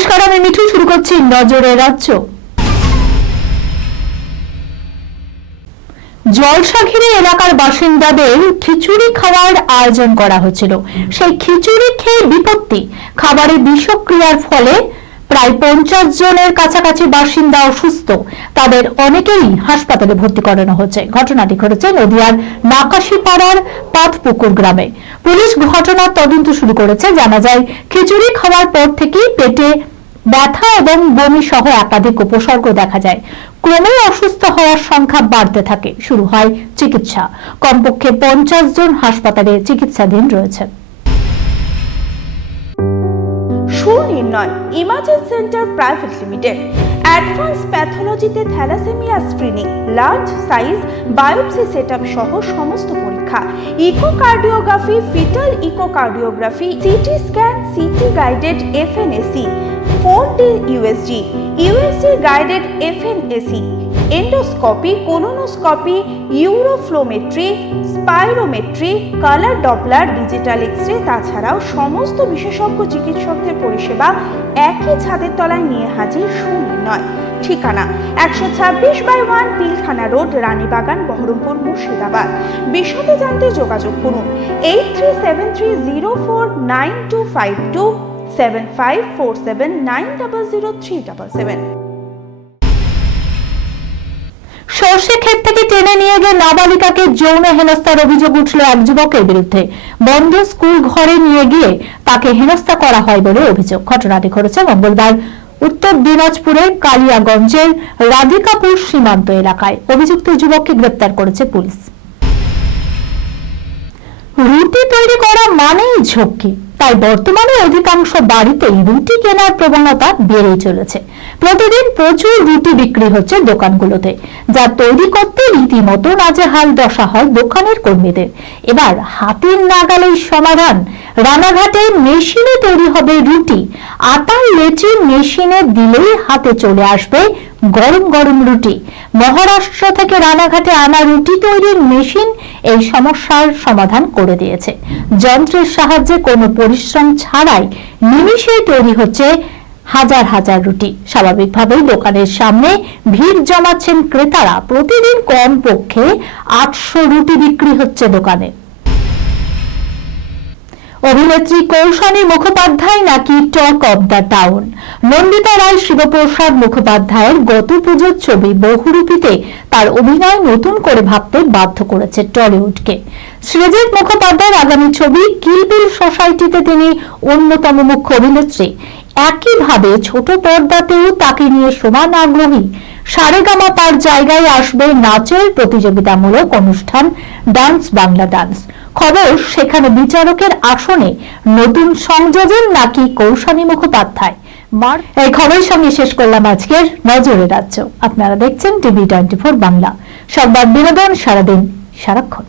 নমস্কার, আমি মিঠু। শুরু করছি নজরে রাজ্য। জলসাঘিরে এলাকার বাসিন্দাদের খিচুড়ি খাওয়ার আয়োজন করা হয়েছিল। সেই খিচুড়ি খেয়ে বিপত্তি, খাবারে বিষক্রিয়ার ফলে প্রায় 50 জনের কাছাকাছি বাসিন্দা অসুস্থ। তাদের অনেকেই হাসপাতালে ভর্তি করানো হচ্ছে। ঘটনাটি ঘটেছে নদিয়ার নাকাশিপাড়ার পাতপুকুর গ্রামে। পুলিশ ঘটনার তদন্ত শুরু করেছে। জানা যায়, খিচুড়ি খাওয়ার পর থেকেই পেটে ব্যথা এবং বমি সহ একাধিক উপসর্গ দেখা যায়। ক্রমেই অসুস্থ হওয়ার সংখ্যা বাড়তে থাকে। শুরু হয় চিকিৎসা। কমপক্ষে 50 জন হাসপাতালে চিকিৎসাধীন রয়েছে। Sunirnay imaging centre private limited advance প্যাথোলজিতে thalassemia screening, large size biopsy setup সহ সমস্ত পরীক্ষা, echocardiography, foetal echocardiography, CT scan, CT guided FNAC, 4D USG guided FNAC, endoscopy, colonoscopy, uroflowmetry, spirometry, colour Doppler, digital X-ray, তাছাড়াও সমস্ত বিশেষজ্ঞ চিকিৎসকদের পরিষেবা একই ছাদের তলায় নিয়ে হাজির সুনির্ণয়। ঠিকানা 126/1 পিলখানা রোড, রানীবাগান, বহরমপুর, মুর্শিদাবাদ। বিশদে জানতে যোগাযোগ করুন 8373049252 7547900377। সর্ষে ক্ষেত থেকে টেনে নিয়ে গিয়ে নাবালিকাকে যৌন হেনস্থার অভিযোগ উঠল এক যুবকের বিরুদ্ধে। বন্ধ স্কুল ঘরে নিয়ে গিয়ে তাকে হেনস্থা করা হয় বলে অভিযোগ। ঘটনাটি ঘটেছে মঙ্গলবার উত্তর দিনাজপুরের কালিয়াগঞ্জের রাধিকাপুর সীমান্ত এলাকায়। অভিযুক্ত যুবককে গ্রেপ্তার করেছে পুলিশ। রুটি তৈরি করা মানেই ঝক্কি, তাই বর্তমানে অধিকাংশ বাড়িতেই রুটি কেনার প্রবণতা বেড়েই চলেছে। প্রতিদিন প্রচুর রুটি বিক্রি হচ্ছে দোকানগুলোতে, যা তৈরি করতে রীতিমতো নাজেহাল দশা হয় দোকানের কর্মীদের। এবার হাতের নাগালেই সমাধান। রানাঘাটে মেশিনে তৈরি হবে রুটি। আটার লেচি মেশিনে দিলেই হাতে চলে আসবে গরম গরম রুটি। মহারাষ্ট্র থেকে রানাঘাটে আনা রুটি তৈরির মেশিন এই সমস্যার সমাধান করে দিয়েছে। যন্ত্রের সাহায্যে কোনো পরিশ্রম ছাড়াই নিমিষেই তৈরি হচ্ছে হাজার হাজার রুটি। স্বাভাবিকভাবেই দোকানের সামনে ভিড় জমাচ্ছেন ক্রেতারা। প্রতিদিন কমপক্ষে 800 রুটি বিক্রি হচ্ছে দোকানে। অভিনেত্রী কৌশানী মুখোপাধ্যায় নাকি talk of the town. Nandita Roy Shiboprosad মুখোপাধ্যায়ের গত পুজোর ছবি বহুরূপীতে তার অভিনয় নতুন করে ভাবতে বাধ্য করেছে টলিউডকে। সৃজিত মুখোপাধ্যায়ের আগামী ছবি কিল বিল সোসাইটিতে তিনি অন্যতম মুখ্য অভিনেত্রী। একইভাবে ছোট পর্দাতেও তাকে নিয়ে সমান আগ্রহী। সারেগামা তার জায়গায় আসবে নাচের প্রতিযোগিতামূলক অনুষ্ঠান ডান্স বাংলা ডান্স। খবর, সেখানে বিচারকের আসনে নতুন সংযোজন নাকি কৌশানী মুখোপাধ্যায়। এই খবরের সঙ্গে শেষ করলাম আজকের নজরে রাজ্য। আপনারা দেখছেন টিভি 24 বাংলা। সংবাদ বিনোদন সারাদিন সারাক্ষণ।